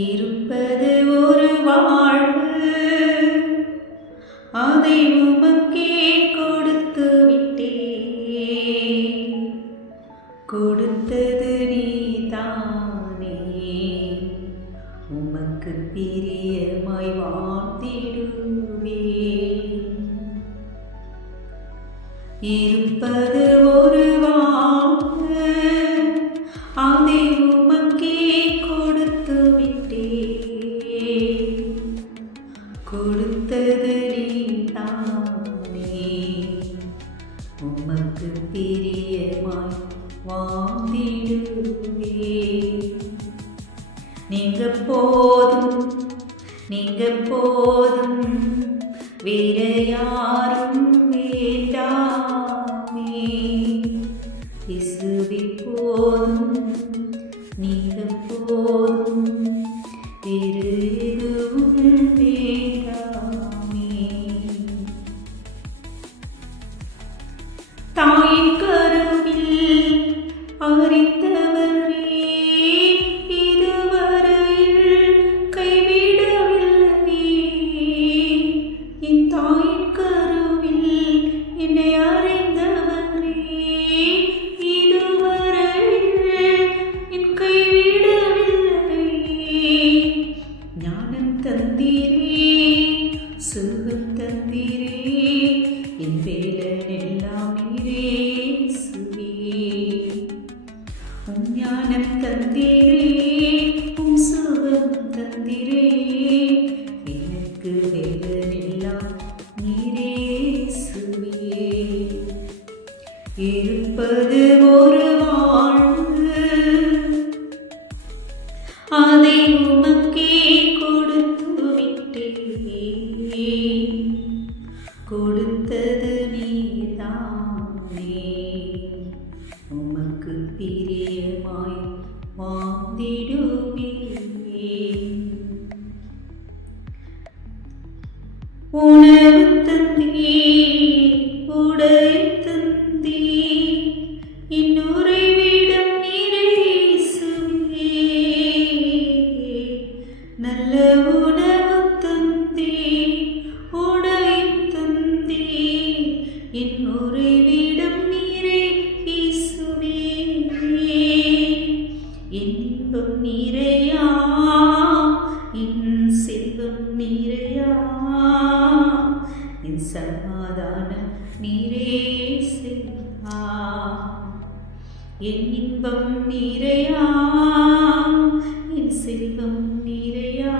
இருப்பது ஒரு வாழ்வு, அதை உமக்கே கொடுத்து விட்டேன். கொடுத்தது நீதானே, உமக்கு பிரியமாய் வாழ்ந்திடுவேன். இருப்பது ஒரு வாழ்வு, அதை உமக்கே கொடுத்து விட்டேன். கொடுத்தது நீதானே, உமக்கு பிரியமாய் வாழ்ந்திடுவேன். நீங்க போதும், நீங்க போதும், வேற யாரும் வேண்டாமே. இயேசுவே போதும், நீங்க போதும், வேறு எதுவும் வேண்டாமே. தாயின் கருவில் அறிந்தவரே, இதுவரையில் கைவிடவில்லை. என் தாயின் கருவில் என்னை அறிந்தவரே, இதுவரையில் என் கைவிடவில்லை. ஞானம் தந்தீரே, சுகம் தந்தீரே, என் வேலனெல்லாம் நீரே இயேசுவே. உம் ஞானம் தந்தீரே, உம் சுகம் தந்தீரே, எனக்கு வேலனெல்லாம் நீரே இயேசுவே. இருப்பது ஒரு வாழ்வு, அதை உமக்கே கொடுத்து விட்டேன். கொடுத்தது நீதானே, உமக்கு பிரியமாய் வாழ்ந்திடுவேன். உணவு தந்தீ, உடை தந்தீ, இன்னுறைவிடம் நீரே இயேசுவே. நல்ல உணவு தந்தீ, உடை தந்தீ, இன்னுறைவிடம் நீரே இயேசுவே. என் இன்பம் நீரையா, என் செல்வம் நீரையா, என் சமாதானம் நீரே இயேசுவா. என் இன்பம் நீரையா, என் செல்வம் நீரையா,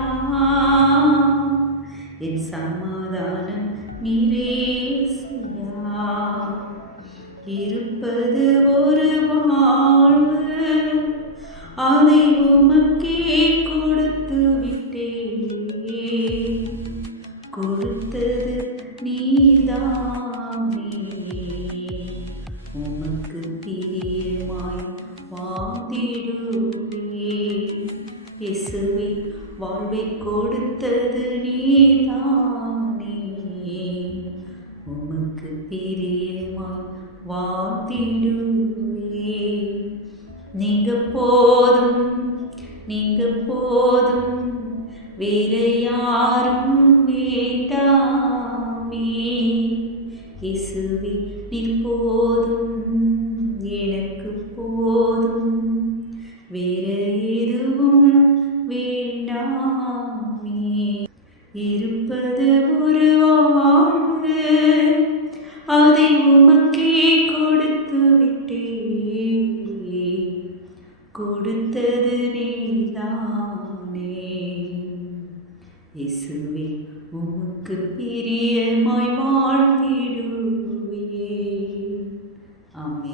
என் சமாதானம் நீரே இயேசுவா. இருப்பது ஒரு வாழ்வு, அதை உமக்கே கொடுத்து விட்டேன். கொடுத்தது நீதானே, உமக்கு பிரியமாய் வாழ்ந்திடுவேன். இயேசுவே, வாழ்வை கொடுத்தது நீதானே, உமக்கு பிரியமாய் வாழ்ந்திடுவேன். நீங்க போதும், நீங்க போதும், வேற யாரும் வேண்டாமே. இயேசுவே, நீர் போதும், எனக்கு போதும், வேற எதுவும் வேண்டாமே. இருப்பது ஒரு வாழ்வு, அதை உமக்கே கொடுத்து விட்டேன். கொடுத்தது நீதானே, இயேசுவே, உமக்கு பிரியமாய் வாழ்ந்திடுவேன். ஆமென்.